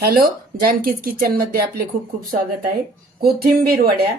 Hello जानकीज किचनमध्ये आपले खूप खूप स्वागत आहे. कोथिंबीर वड्या.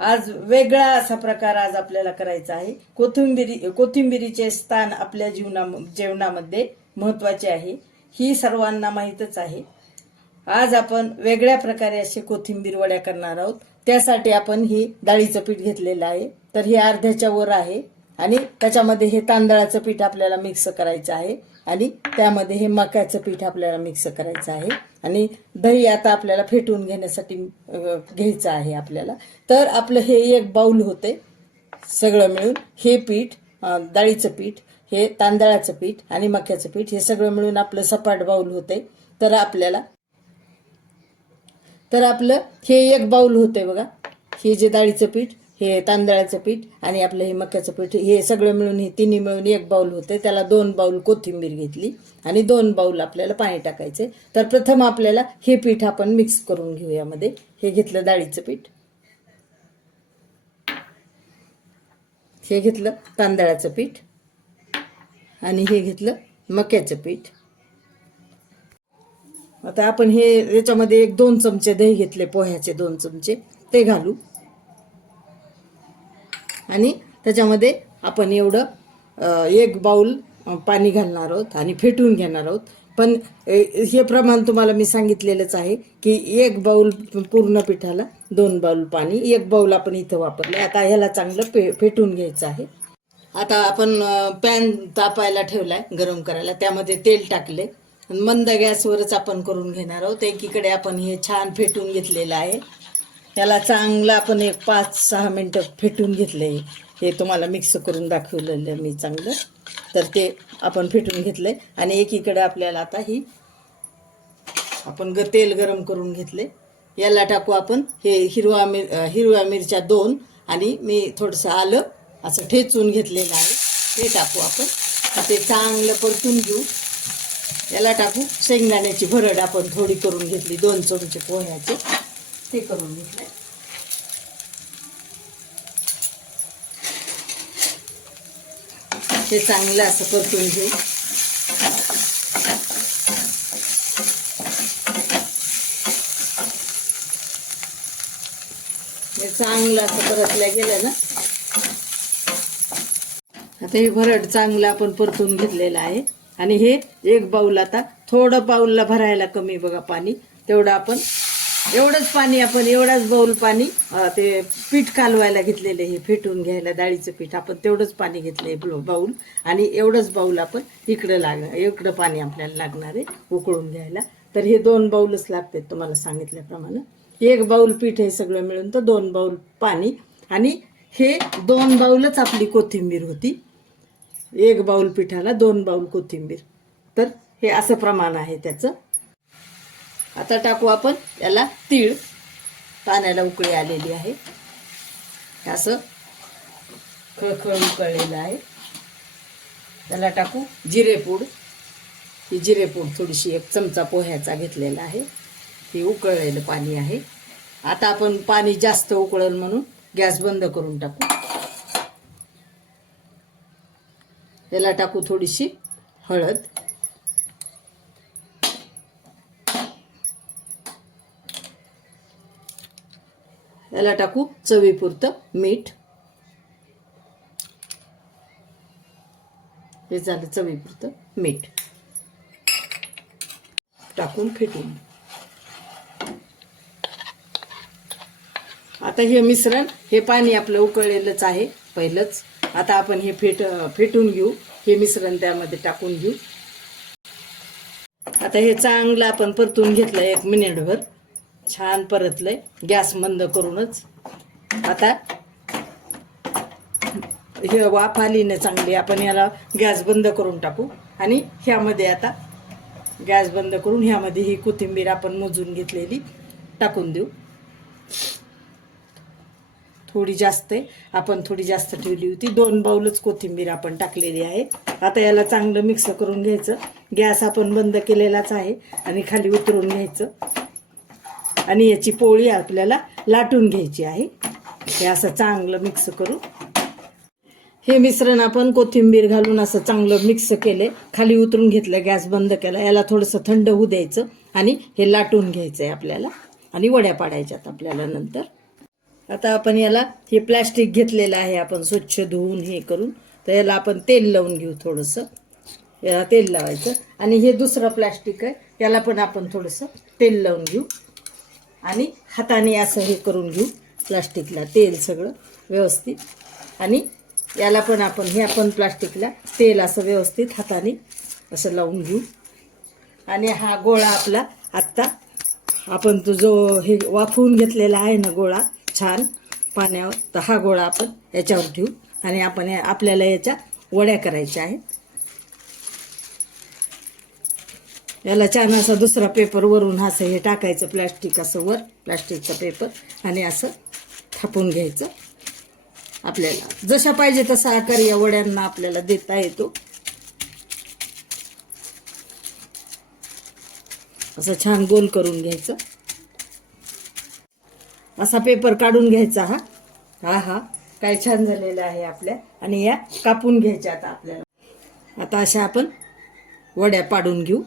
आज वेगळा असा प्रकार आज आपल्याला करायचा आहे. कोथिंबीरी कोथिंबीरीचे स्थान आपल्या जीवना जेवणामध्ये महत्त्वाचे आहे. ही सर्वांना माहीतच आहे. आज आपण वेगळ्या प्रकारे असे कोथिंबीर वड्या करणार आहोत. त्यासाठी आपण ही डाळीचं पीठ घेतलेलं आहे. तर हे अर्ध्याच्या वर आहे. आणि त्याच्यामध्ये हे तांदळाचं पीठ आपल्याला मिक्स करायचं आहे. आणि त्यामध्ये हे मक्याचं पीठ आपल्याला मिक्स करायचं आहे. आणि दही आता आपल्याला फेटून घेण्यासाठी घ्यायचं आहे आपल्याला. तर आपलं हे एक बाऊल होते सगळं मिळून. हे पीठ डाळीचं पीठ हे तांदळाचं पीठ आणि मक्याचं पीठ हे सगळं मिळून आपलं सपाट बाऊल होते. तर आपल्याला तर आपलं हे एक बाऊल होते बघा. हे जे डाळीचं पीठ हे तांदळाचं पीठ आणि आपलं हे मक्याचं पीठ हे सगळं मिळून हे तिन्ही मिळून एक बाऊल होते. त्याला दोन बाऊल कोथिंबीर घेतली आणि दोन बाऊल आपल्याला पाणी टाकायचे. तर प्रथम आपल्याला हे पीठ आपण मिक्स करून घेऊ यामध्ये. हे घेतलं डाळीचं पीठ. हे घेतलं तांदळाचं पीठ. आणि हे घेतलं मक्याचं पीठ. आता आपण हे याच्यामध्ये एक दोन चमचे दही घेतले पोह्याचे दोन चमचे. ते घालू. आणि त्याच्यामध्ये आपण एवढं एक बाऊल पाणी घालणार आहोत आणि फेटून घेणार आहोत. पण हे प्रमाण तुम्हाला मी सांगितलेलंच आहे की एक बाऊल पूर्ण पिठाला दोन बाऊल पाणी एक बाऊल आपण इथं वापरलं आता ह्याला चांगलं पे फेटून घ्यायचं आहे. आता आपण पॅन तापायला ठेवलाय गरम करायला. त्यामध्ये तेल टाकले मंद गॅसवरच आपण करून घेणार आहोत. एकीकडे आपण हे छान फेटून घेतलेलं आहे. याला चांगलं आपण एक पाच सहा मिनटं फेटून घेतले हे तुम्हाला मिक्स करून दाखवलेलं मी चांगलं. तर ते आपण फेटून घेतले आणि एकीकडे आपल्याला आता ही आपण ग तेल गरम करून घेतले याला टाकू आपण. हे हिरवा मिर हिरव्या मिरच्या दोन. आणि मी थोडंसं आलं असं ठेचून घेतलेलं आहे. ते टाकू आपण. ते चांगलं परतून घेऊ. याला टाकू. शेंगदाण्याची भरड आपण थोडी करून घेतली. दोन चमचे पोह्याचे. ते करून घेतलं ते चांगलं असं परतून घेऊ. हे चांगलं असं परतल्या गेलं ना. आता हे भरड चांगलं आपण परतून घेतलेलं आहे. आणि हे एक बाऊल आता थोडं बाऊलला भरायला कमी बघा पाणी. तेवढं आपण एवढंच पाणी आपण एवढाच बाऊल पाणी ते पीठ कालवायला घेतलेलं हे फेटून घ्यायला डाळीचं पीठ. आपण तेवढंच पाणी घेतलंय ब्लो- बाऊल आणि एवढंच बाऊल आपण इकडं लाग इकडं पाणी आपल्याला लागणार आहे उकळून घ्यायला. तर हे दोन बाऊलच लागतात तुम्हाला सांगितल्याप्रमाणे. एक बाऊल पीठ हे सगळं मिळून तर दोन बाऊल पाणी. आणि हे दोन बाऊलच आपली कोथिंबीर होती. एक बाऊल पिठाला दोन बाऊल कोथिंबीर. तर हे असं प्रमाण आहे त्याचं. आता टाकू आपण याला तीळ. पाण्याला उकळी आलेली आहे. असं खळखळ उकळलेलं आहे. त्याला टाकू जिरेपूड ही जिरेपूड थोडीशी एक चमचा पोह्याचा घेतलेला आहे. हे उकळलेलं पाणी आहे. आता आपण पाणी जास्त उकळल म्हणून गॅस बंद करून टाकू. याला टाकू थोडीशी हळद. याला टाकू चवीपुरतं मीठ. हे झालं चवीपुरतं मीठ. टाकून फेटून. आता हे मिश्रण हे पाणी आपलं उकळलेलंच आहे पहिलंच. आता आपण हे फेट फेटून घेऊ. हे मिश्रण त्यामध्ये टाकून घेऊ. आता हे चांगलं आपण परतून घेतलं एक मिनिटभर छान परतलंय. गॅस मंद करूनच. आता हे वाफ आली ना चांगली आपण याला गॅस बंद करून टाकू. आणि ह्यामध्ये आता गॅस बंद करून ह्यामध्ये ही कोथिंबीर आपण मोजून घेतलेली टाकून देऊ. थोडी जास्त आहे. आपण थोडी जास्त ठेवली होती. दोन बाऊलच कोथिंबीर आपण टाकलेली आहे. आता याला चांगलं मिक्स करून घ्यायचं. गॅस आपण बंद केलेलाच आहे. आणि खाली उतरून घ्यायचं. आणि याची पोळी आपल्याला लाटून घ्यायची आहे. हे असं चांगलं मिक्स करू. हे मिश्रण आपण कोथिंबीर घालून असं चांगलं मिक्स केले. खाली उतरून घेतलं गॅस बंद केला. याला थोडंसं थंड होऊ द्यायचं आणि हे लाटून घ्यायचं आहे आपल्याला. आणि वड्या पाडायच्यात आपल्याला नंतर. आता आपण याला हे प्लॅस्टिक घेतलेलं आहे. आपण स्वच्छ धुवून हे करून. तर याला आपण तेल लावून घेऊ थोडंसं. याला तेल लावायचं. आणि हे दुसरं प्लॅस्टिक आहे. याला पण आपण थोडंसं तेल लावून घेऊ. आणि हाताने असं हे करून घेऊ प्लास्टिकला तेल सगळं व्यवस्थित. आणि याला पण आपण हे आपण प्लास्टिकला तेल असं व्यवस्थित हाताने असं लावून घेऊ. आणि हा गोळा आपला आत्ता आपण तो जो हे वाफवून घेतलेला आहे ना गोळा छान पाण्यावर तर हा गोळा आपण याच्यावर ठेवू. आणि आपण या- आपल्याला याच्या वड्या करायच्या आहेत. याला छान असा दुसरा पेपर वरून असं हे टाकायचं प्लॅस्टिक असं वर प्लॅस्टिकचा पेपर आणि असं थापून घ्यायचं. आपल्याला जशा पाहिजे तसा आकार या वड्यांना आपल्याला देता येतो. असं छान गोल करून घ्यायचं. असा पेपर काढून घ्यायचा हा. हा हा. काय छान झालेलं आहे आपल्या. आणि या कापून घ्यायच्या आता आपल्याला. आता अशा आपण वड्या पाडून घेऊ.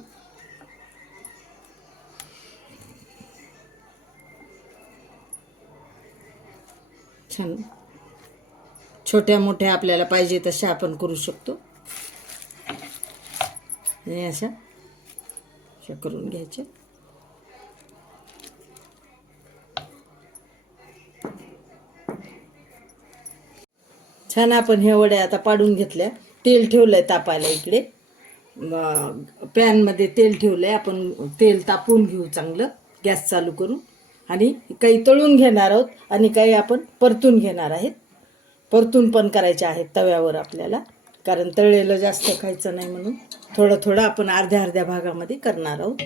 छान छोट्या मोठ्या आपल्याला पाहिजे तशा आपण करू शकतो. आणि अशा. अशा करून घ्यायच्या छान आपण ह्या वड्या आता पाडून घेतल्या. तेल ठेवलंय तापायला इकडे. पॅनमध्ये तेल ठेवलंय. आपण तेल तापवून घेऊ चांगलं. गॅस चालू करून. आणि काही तळून घेणार आहोत आणि काही आपण परतून घेणार आहेत. परतून पण करायचे आहेत तव्यावर आपल्याला कारण तळलेलं जास्त खायचं नाही म्हणून थोडं थोडं आपण अर्ध्या अर्ध्या भागामध्ये करणार आहोत.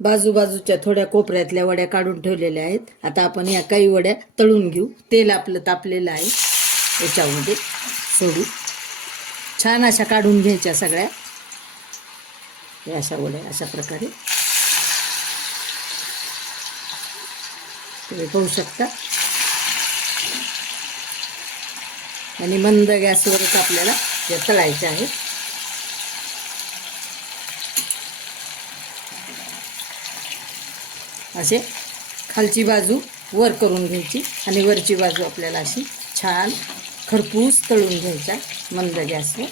बाजूबाजूच्या थोड्या कोपऱ्यातल्या वड्या काढून ठेवलेल्या आहेत. आता आपण या काही वड्या तळून घेऊ. तेल आपलं तापलेलं आहे याच्यामध्ये सोडू छान अशा काढून घ्यायच्या सगळ्या. अशा वड्या अशा प्रकारे. तुम्ही पाहू शकता. आणि मंद गॅसवरच आपल्याला या तळायच्या आहे. असे खालची बाजू वर करून घ्यायची आणि वरची बाजू आपल्याला अशी छान खरपूस तळून घ्यायच्या मंद गॅसवर.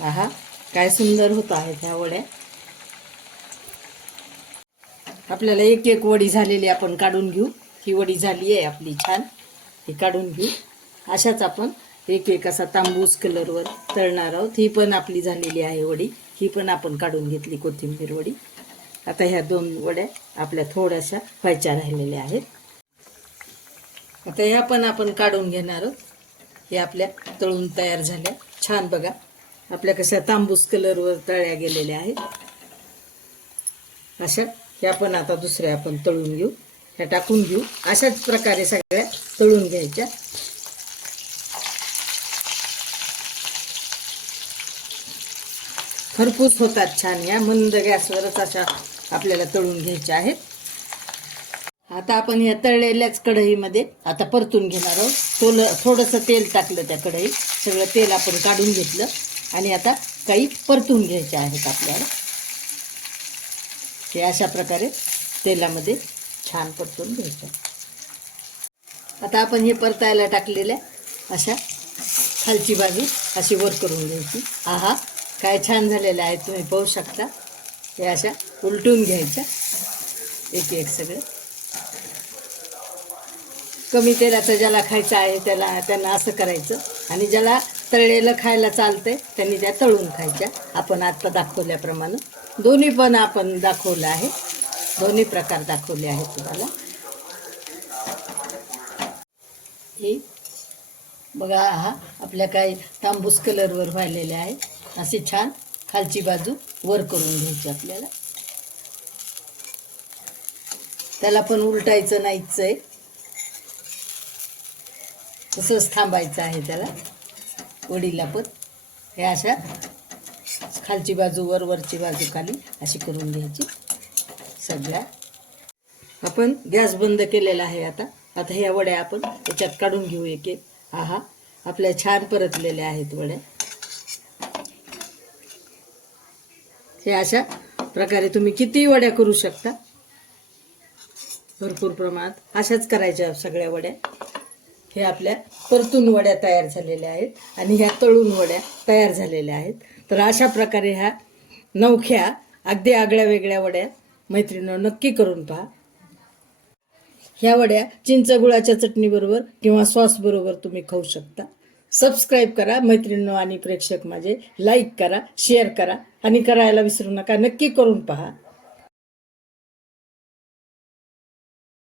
आहा काय सुंदर होत आहेत ह्या वड्या. आपल्याला एक एक वडी झालेली आपण काढून घेऊ. ही वडी झाली आहे आपली छान. ही काढून घेऊ. अशाच आपण एक एक असा तांबूस कलरवर तळणार आहोत. ही पण आपली झालेली आहे वडी. ही पण आपण काढून घेतली कोथिंबीर वडी. आता ह्या दोन वड्या आपल्या थोड्याशा व्हायच्या राहिलेल्या आहेत. आता ह्या पण आपण काढून घेणार आहोत. हे आपल्या तळून तयार झाल्या. छान बघा. आपल्या कशा तांबूस कलरवर तळल्या गेलेल्या आहेत. अशा ह्या पण आता दुसऱ्या आपण तळून घेऊ. ह्या टाकून घेऊ. अशाच प्रकारे सगळ्या तळून घ्यायच्या. खरपूस होतात छान. या मंद गॅसवरच अशा आपल्याला तळून घ्यायच्या आहेत. आता आपण या तळलेल्याच कढईमध्ये आता परतून घेणार आहोत. थोडं थोडंसं तेल टाकलं त्या कढईत. सगळं तेल आपण काढून घेतलं. आणि आता काही परतून घ्यायचे आहेत आपल्याला. हे अशा प्रकारे तेलामध्ये छान परतून घ्यायचं. आता आपण हे परतायला टाकलेल्या अशा खालची बाजू अशी वर करून घ्यायची. आहा काय छान झालेलं आहे तुम्ही पाहू शकता. हे अशा उलटून घ्यायच्या. एक एक सगळे. कमी तेलाचं ज्याला खायचं आहे त्याला त्यांना असं करायचं. आणि ज्याला तळलेलं खायला चालतंय. त्यांनी त्या तळून खायच्या. आपण आत्ता दाखवल्याप्रमाणे. दोन्ही पण आपण दाखवलं आहे. दोन्ही प्रकार दाखवले आहेत तुम्हाला. हे बघा हा आपल्या काही तांबूस कलरवर व्हायलेले आहे. असे छान खालची बाजू वर करून घ्यायची आपल्याला. त्याला पण उलटायचं नाहीच आहे तसंच थांबायचं आहे त्याला. वडीला पण हे अशा खालची बाजू वर वरची बाजू खाली अशी करून घ्यायची. सगळ्या. आपण गॅस बंद केलेला आहे आता. आता ह्या वड्या आपण त्याच्यात काढून घेऊ एक एक. आहा आपल्या छान परतलेल्या आहेत वड्या. हे अशा प्रकारे तुम्ही किती वड्या करू शकता? भरपूर प्रमाणात. अशाच करायच्या सगळ्या वड्या. हे आपल्या परतून वड्या तयार झालेल्या आहेत आणि ह्या तळून वड्या तयार झालेल्या आहेत. तर अशा प्रकारे ह्या नवख्या अगदी आगळ्या वेगळ्या वड्या मैत्रिणीनं नक्की करून पहा. ह्या वड्या चिंच गुळाच्या चटणीबरोबर किंवा सॉस बरोबर तुम्ही खाऊ शकता. सबस्क्राईब करा मैत्रिणी आणि प्रेक्षक माझे. लाईक करा शेअर करा आणि करायला विसरू नका. नक्की करून पहा.